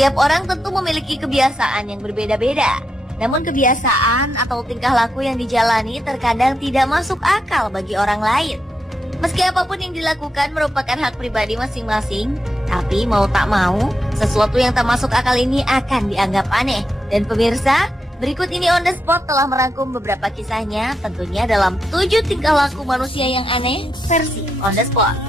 Setiap orang tentu memiliki kebiasaan yang berbeda-beda. Namun kebiasaan atau tingkah laku yang dijalani terkadang tidak masuk akal bagi orang lain. Meski apapun yang dilakukan merupakan hak pribadi masing-masing, tapi mau tak mau, sesuatu yang tak masuk akal ini akan dianggap aneh. Dan pemirsa, berikut ini On The Spot telah merangkum beberapa kisahnya, tentunya dalam 7 tingkah laku manusia yang aneh versi On The Spot.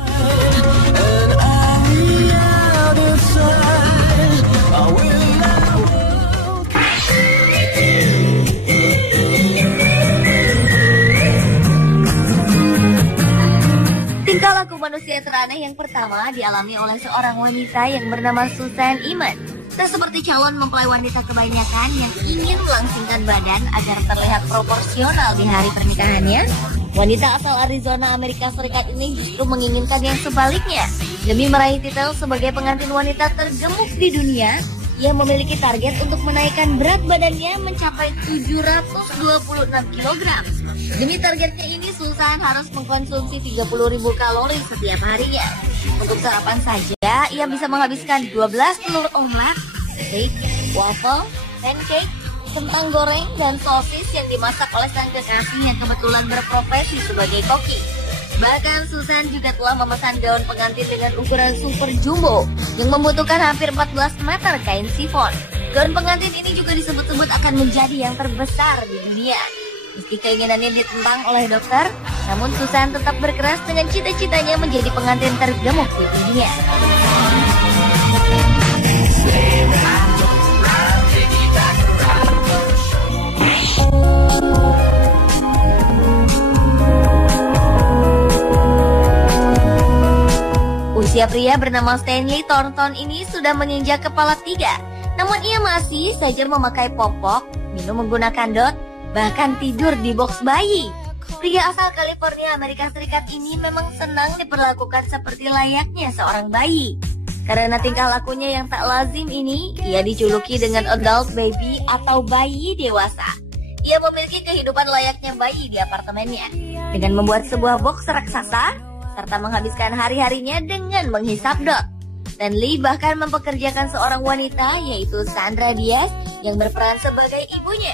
Tingkah laku manusia teraneh yang pertama dialami oleh seorang wanita yang bernama Susan Iman. Tak seperti calon mempelai wanita kebanyakan yang ingin melangsingkan badan agar terlihat proporsional di hari pernikahannya, wanita asal Arizona, Amerika Serikat ini justru menginginkan yang sebaliknya. Demi meraih titel sebagai pengantin wanita tergemuk di dunia, ia memiliki target untuk menaikkan berat badannya mencapai 726 kg. Demi targetnya ini, Susan harus mengkonsumsi 30.000 kalori setiap harinya. Untuk sarapan saja, ia bisa menghabiskan 12 telur omelet, steak, waffle, pancake, kentang goreng, dan sosis yang dimasak oleh sang kekasih yang kebetulan berprofesi sebagai koki. Bahkan Susan juga telah memesan gaun pengantin dengan ukuran super jumbo yang membutuhkan hampir 14 meter kain sifon. Gaun pengantin ini juga disebut-sebut akan menjadi yang terbesar di dunia. Meski keinginannya ditentang oleh dokter, namun Susan tetap berkeras dengan cita-citanya menjadi pengantin tergemuk di dunia. Usia pria bernama Stanley Thornton ini sudah menginjak kepala 3, namun ia masih saja memakai popok, minum menggunakan dot, bahkan tidur di box bayi. Pria asal California, Amerika Serikat ini memang senang diperlakukan seperti layaknya seorang bayi. Karena tingkah lakunya yang tak lazim ini, ia dijuluki dengan adult baby atau bayi dewasa. Ia memiliki kehidupan layaknya bayi di apartemennya, dengan membuat sebuah box raksasa, serta menghabiskan hari-harinya dengan menghisap dot. Stanley bahkan mempekerjakan seorang wanita, yaitu Sandra Diaz, yang berperan sebagai ibunya.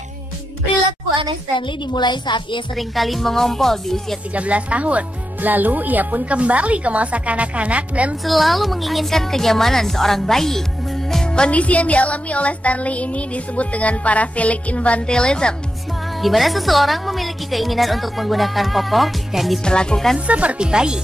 Perilaku aneh Stanley dimulai saat ia seringkali mengompol di usia 13 tahun. Lalu ia pun kembali ke masa kanak-kanak dan selalu menginginkan kenyamanan seorang bayi. Kondisi yang dialami oleh Stanley ini disebut dengan paraphilic infantilism, di mana seseorang memiliki keinginan untuk menggunakan popok dan diperlakukan seperti bayi.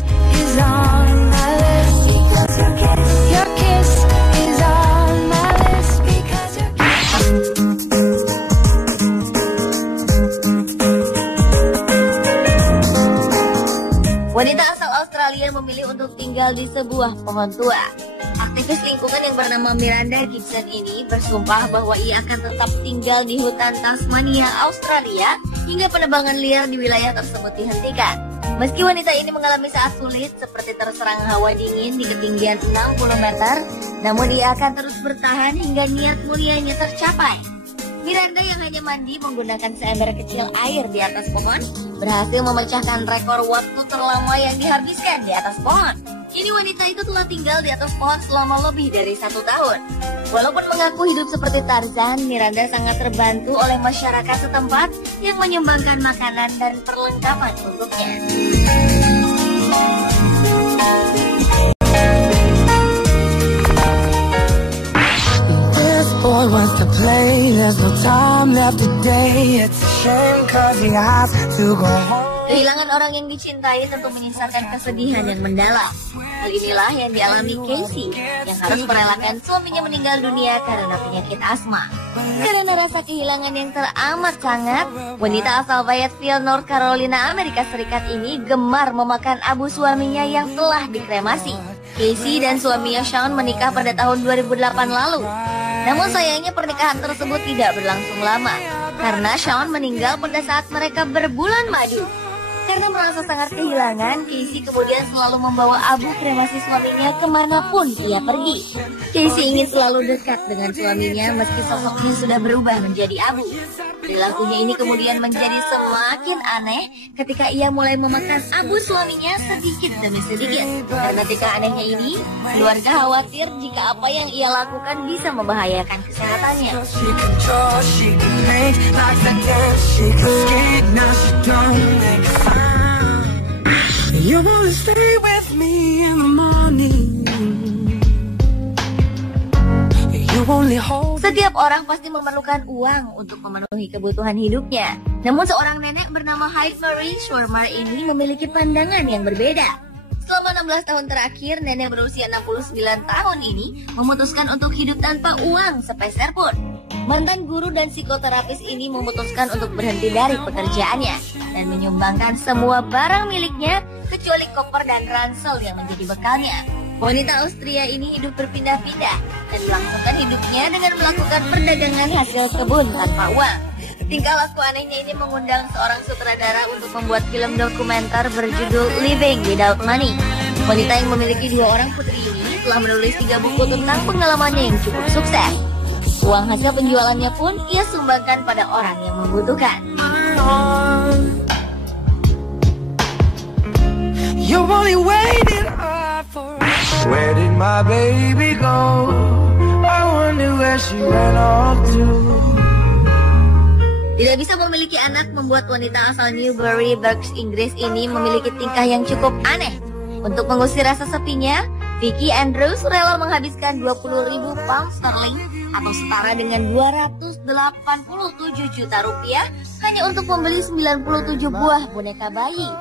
Wanita asal Australia memilih untuk tinggal di sebuah pohon tua. Aktivis lingkungan yang bernama Miranda Gibson ini bersumpah bahwa ia akan tetap tinggal di hutan Tasmania, Australia, hingga penebangan liar di wilayah tersebut dihentikan. Meski wanita ini mengalami saat sulit seperti terserang hawa dingin di ketinggian 60 meter, namun ia akan terus bertahan hingga niat mulianya tercapai. Miranda yang hanya mandi menggunakan seember kecil air di atas pohon, berhasil memecahkan rekor waktu terlama yang dihabiskan di atas pohon. Kini wanita itu telah tinggal di atas pohon selama lebih dari 1 tahun. Walaupun mengaku hidup seperti Tarzan, Miranda sangat terbantu oleh masyarakat setempat yang menyumbangkan makanan dan perlengkapan untuknya. Boy wants to play, there's no time left today. It's a shame cause he has to go home. Kehilangan orang yang dicintai tentu menyisakan kesedihan yang mendalam. Hal inilah yang dialami Casey, yang harus merelakan suaminya meninggal dunia karena penyakit asma. Karena rasa kehilangan yang teramat sangat, wanita asal Fayetteville, North Carolina, Amerika Serikat ini gemar memakan abu suaminya yang telah dikremasi. Casey dan suaminya Sean menikah pada tahun 2008 lalu. Namun sayangnya pernikahan tersebut tidak berlangsung lama, karena Sean meninggal pada saat mereka berbulan madu. Karena merasa sangat kehilangan, Casey kemudian selalu membawa abu kremasi suaminya kemanapun ia pergi. Casey ingin selalu dekat dengan suaminya meski sosoknya sudah berubah menjadi abu. Perilakunya ini kemudian menjadi semakin aneh ketika ia mulai memakan abu suaminya sedikit demi sedikit. Dan ketika anehnya ini, keluarga khawatir jika apa yang ia lakukan bisa membahayakan kesehatannya. Setiap orang pasti memerlukan uang untuk memenuhi kebutuhan hidupnya. Namun seorang nenek bernama Hyde Marie Schwarmer ini memiliki pandangan yang berbeda. Selama 16 tahun terakhir, nenek berusia 69 tahun ini memutuskan untuk hidup tanpa uang sepeser pun. Mantan guru dan psikoterapis ini memutuskan untuk berhenti dari pekerjaannya dan menyumbangkan semua barang miliknya kecuali koper dan ransel yang menjadi bekalnya. Wanita Austria ini hidup berpindah-pindah dan melangsungkan hidupnya dengan melakukan perdagangan hasil kebun tanpa uang. Tingkah laku anehnya ini mengundang seorang sutradara untuk membuat film dokumenter berjudul Living Without Money. Wanita yang memiliki 2 orang putri ini telah menulis 3 buku tentang pengalamannya yang cukup sukses. Uang hasil penjualannya pun ia sumbangkan pada orang yang membutuhkan. Where did my baby go? I wonder where she ran off to. Tidak bisa memiliki anak membuat wanita asal Newbury, Berks, Inggris ini memiliki tingkah yang cukup aneh. Untuk mengusir rasa sepinya, Vicky Andrews rela menghabiskan 20.000 pound sterling atau setara dengan 287 juta rupiah hanya untuk membeli 97 buah boneka bayi.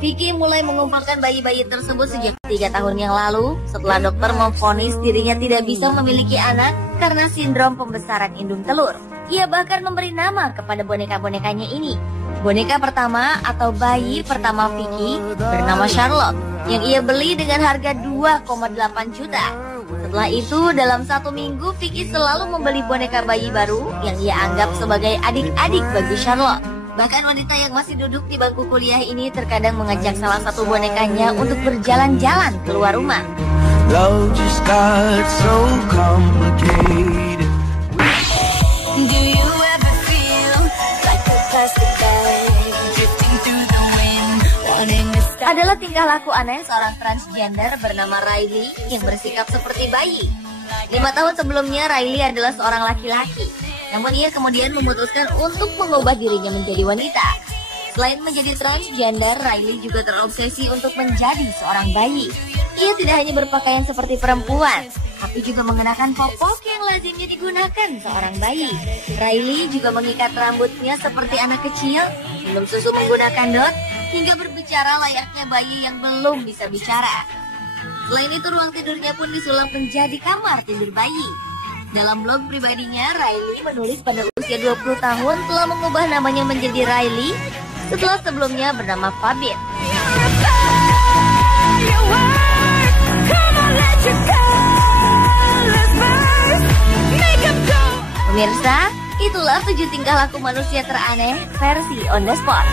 Vicky mulai mengumpulkan bayi-bayi tersebut sejak 3 tahun yang lalu setelah dokter memvonis dirinya tidak bisa memiliki anak karena sindrom pembesaran indung telur. Ia bahkan memberi nama kepada boneka-bonekanya ini. Boneka pertama atau bayi pertama Vicky bernama Charlotte yang ia beli dengan harga 2,8 juta. Setelah itu dalam 1 minggu Vicky selalu membeli boneka bayi baru yang ia anggap sebagai adik-adik bagi Charlotte. Bahkan wanita yang masih duduk di bangku kuliah ini terkadang mengajak salah satu bonekanya untuk berjalan-jalan keluar rumah. Love just got so complicated. Do you ever feel like a plastic bag drifting through the wind, wanting to stop? Adalah tingkah laku aneh seorang transgender bernama Riley yang bersikap seperti bayi. 5 tahun sebelumnya Riley adalah seorang laki-laki. Namun ia kemudian memutuskan untuk mengubah dirinya menjadi wanita. Selain menjadi transgender, Riley juga terobsesi untuk menjadi seorang bayi. Ia tidak hanya berpakaian seperti perempuan, tapi juga mengenakan popok yang lazimnya digunakan seorang bayi. Riley juga mengikat rambutnya seperti anak kecil, minum susu menggunakan dot, hingga berbicara layaknya bayi yang belum bisa bicara. Selain itu, ruang tidurnya pun disulap menjadi kamar tidur bayi. Dalam blog pribadinya, Riley menulis pada usia 20 tahun telah mengubah namanya menjadi Riley setelah sebelumnya bernama Fabit. Pemirsa, itulah 7 tingkah laku manusia teraneh versi On The Spot.